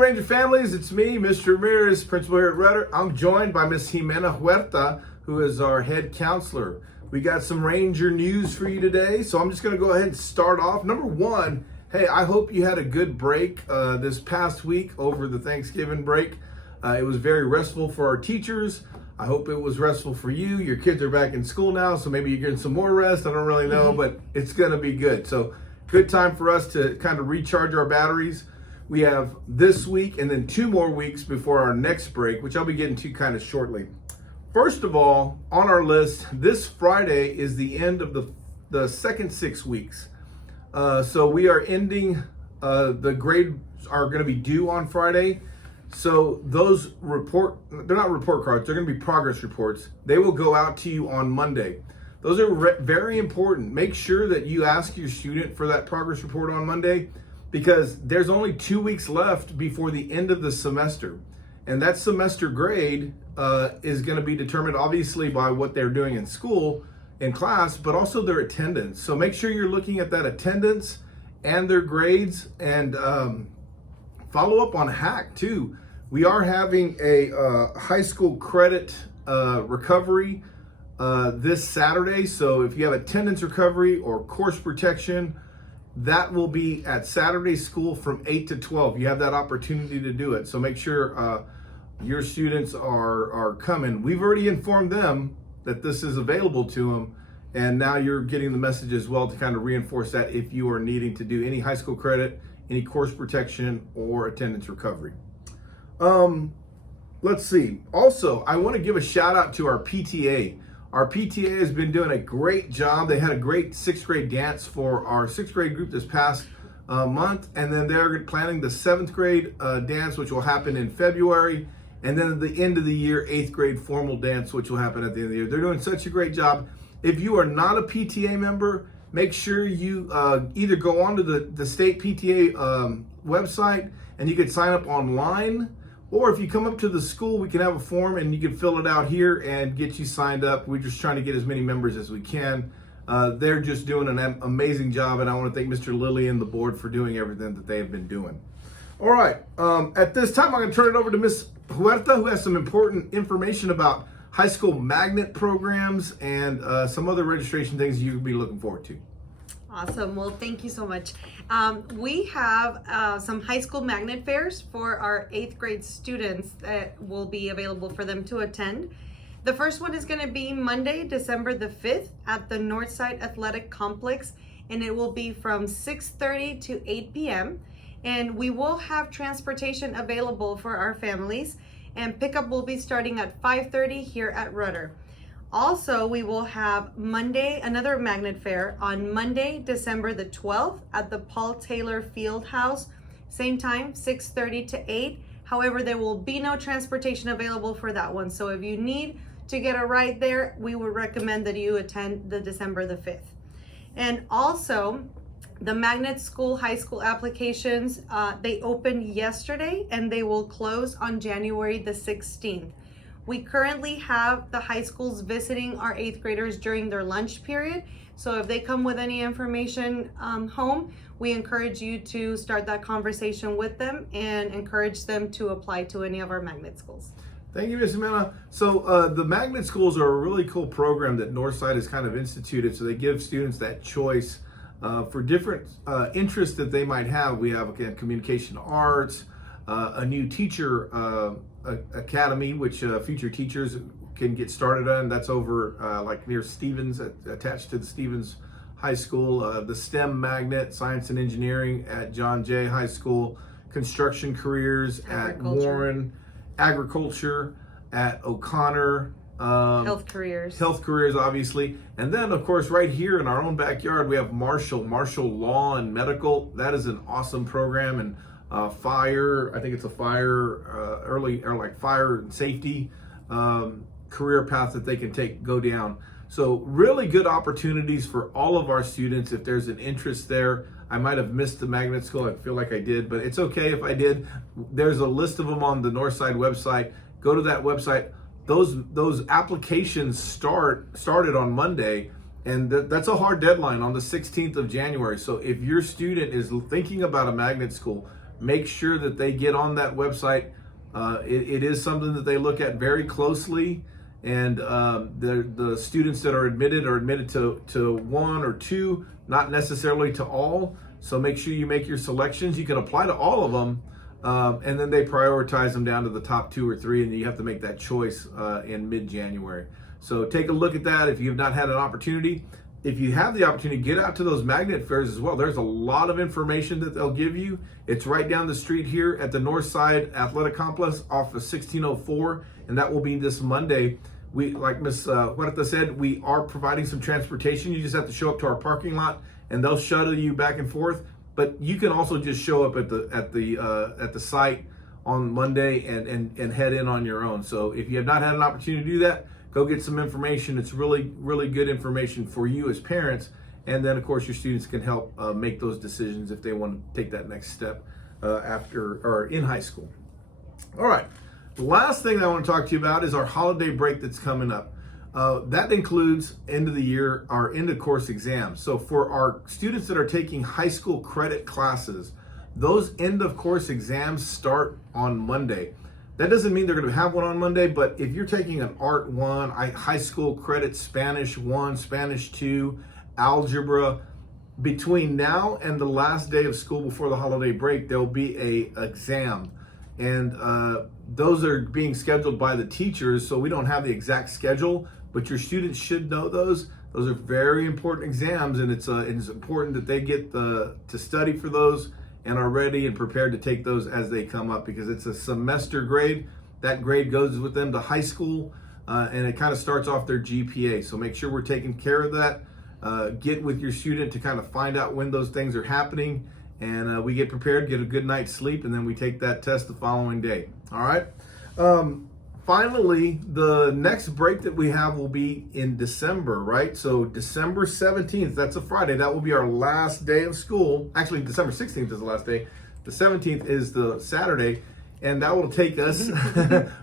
Ranger families, it's me, Mr. Ramirez, principal here at Rudder. I'm joined by Miss Jimena Huerta, who is our head counselor. We got some Ranger news for you today, so I'm just going to go ahead and start off. Number one, hey, I hope you had a good break this past week over the Thanksgiving break. It was very restful for our teachers. I hope it was restful for you. Your kids are back in school now, so maybe you're getting some more rest. I don't really know, but it's going to be good. So good time for us to kind of recharge our batteries. We have this week and then 2 more weeks before our next break, which I'll be getting to kind of shortly. First of all, on our list, this Friday is the end of the second 6 weeks. So we are ending, the grades are going to be due on Friday. So those they're not report cards, they're going to be progress reports. They will go out to you on Monday. Those are very important. Make sure that you ask your student for that progress report on Monday, because there's only 2 weeks left before the end of the semester. And that semester grade is going to be determined obviously by what they're doing in school, in class, but also their attendance. So make sure you're looking at that attendance and their grades, and follow up on HACC too. We are having a high school credit recovery this Saturday. So if you have attendance recovery or course protection, that will be at Saturday school from 8 to 12. You have that opportunity to do it. So make sure your students are coming. We've already informed them that this is available to them, and now you're getting the message as well to kind of reinforce that if you are needing to do any high school credit, any course protection, or attendance recovery. Let's see. Also, I want to give a shout out to our PTA. Our PTA has been doing a great job. They had a great 6th grade dance for our 6th grade group this past month. And then they're planning the 7th grade dance, which will happen in February. And then at the end of the year, 8th grade formal dance, which will happen at the end of the year. They're doing such a great job. If you are not a PTA member, make sure you either go onto the state PTA website and you can sign up online, or if you come up to the school, we can have a form and you can fill it out here and get you signed up. We're just trying to get as many members as we can. They're just doing an amazing job, and I want to thank Mr. Lilly and the board for doing everything that they have been doing. All right, at this time, I'm going to turn it over to Ms. Huerta, who has some important information about high school magnet programs and some other registration things you'll be looking forward to. Awesome. Well, thank you so much. We have some high school magnet fairs for our 8th grade students that will be available for them to attend. The first one is going to be Monday, December the 5th at the Northside Athletic Complex, and it will be from 6:30 to 8 p.m. And we will have transportation available for our families, and pickup will be starting at 5:30 here at Rudder. Also, we will have another magnet fair on Monday, December the 12th at the Paul Taylor Fieldhouse. Same time, 6:30 to 8. However, there will be no transportation available for that one. So if you need to get a ride there, we would recommend that you attend the December the 5th. And also, the Magnet School High School applications, they opened yesterday and they will close on January the 16th. We currently have the high schools visiting our 8th graders during their lunch period. So if they come with any information home, we encourage you to start that conversation with them and encourage them to apply to any of our magnet schools. Thank you, Ms. Jimena. So the magnet schools are a really cool program that Northside has kind of instituted. So they give students that choice for different interests that they might have. We have, again, communication arts, a new teacher academy, which future teachers can get started on. That's over like near Stevens, attached to the Stevens High School. The STEM magnet, science and engineering at John Jay High School. Construction careers at Warren. Agriculture at O'Connor. Health careers, obviously. And then, of course, right here in our own backyard, we have Marshall Law and Medical. That is an awesome program. And fire, I think it's a fire, fire and safety career path that they can go down. So really good opportunities for all of our students if there's an interest there. I might have missed the magnet school. I feel like I did, but it's okay if I did. There's a list of them on the Northside website. Go to that website. Those applications started on Monday, and that's a hard deadline on the 16th of January. So if your student is thinking about a magnet school, make sure that they get on that website. It is something that they look at very closely, and the students that are admitted to one or two, not necessarily to all. So make sure you make your selections. You can apply to all of them, and then they prioritize them down to the top 2 or 3, and you have to make that choice in mid-January. So take a look at that if you've not had an opportunity. If you have the opportunity, get out to those magnet fairs as well. There's a lot of information that they'll give you. It's right down the street here at the North Side Athletic Complex off of 1604, and that will be this Monday. We, like Ms. Huerta said, we are providing some transportation. You just have to show up to our parking lot, and they'll shuttle you back and forth. But you can also just show up at the site on Monday and head in on your own. So if you have not had an opportunity to do that, go get some information. It's really, really good information for you as parents. And then, of course, your students can help make those decisions if they want to take that next step after or in high school. All right. The last thing I want to talk to you about is our holiday break that's coming up. That includes end of the year, our end of course exams. So for our students that are taking high school credit classes, those end of course exams start on Monday. That doesn't mean they're going to have one on Monday, but if you're taking an Art 1, high school credit Spanish 1, Spanish 2, algebra, between now and the last day of school before the holiday break, there'll be a exam. And those are being scheduled by the teachers, so we don't have the exact schedule, but your students should know those. Those are very important exams, and it's important that they get to study for those and are ready and prepared to take those as they come up, because it's a semester grade. That grade goes with them to high school, and it kind of starts off their GPA. So make sure we're taking care of that. Get with your student to kind of find out when those things are happening, and we get prepared, get a good night's sleep, and then we take that test the following day. All right. Finally, the next break that we have will be in December, right? So December 17th, that's a Friday. That will be our last day of school. Actually, December 16th is the last day. The 17th is the Saturday, and that will take us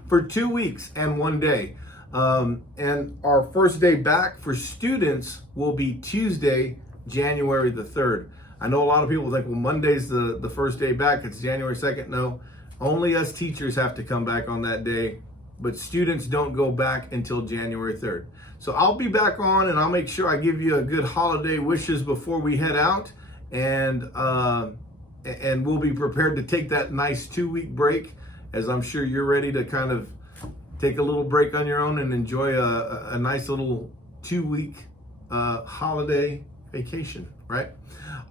for 2 weeks and 1 day. And our first day back for students will be Tuesday, January the 3rd. I know a lot of people think, well, Monday's the first day back. It's January 2nd. No, only us teachers have to come back on that day, but students don't go back until January 3rd. So I'll be back on, and I'll make sure I give you a good holiday wishes before we head out, and we'll be prepared to take that nice 2-week break, as I'm sure you're ready to kind of take a little break on your own and enjoy a nice little 2-week holiday vacation, right?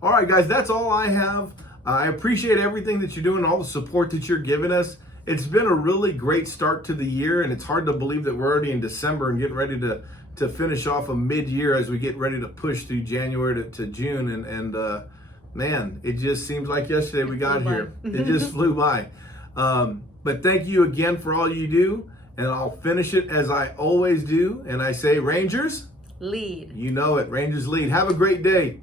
All right, guys, that's all I have. I appreciate everything that you're doing, all the support that you're giving us. It's been a really great start to the year, and it's hard to believe that we're already in December and getting ready to finish off a mid-year as we get ready to push through January to June. And man, it just seems like yesterday we got here. It just flew by. But thank you again for all you do, and I'll finish it as I always do, and I say, Rangers, lead. You know it, Rangers lead. Have a great day.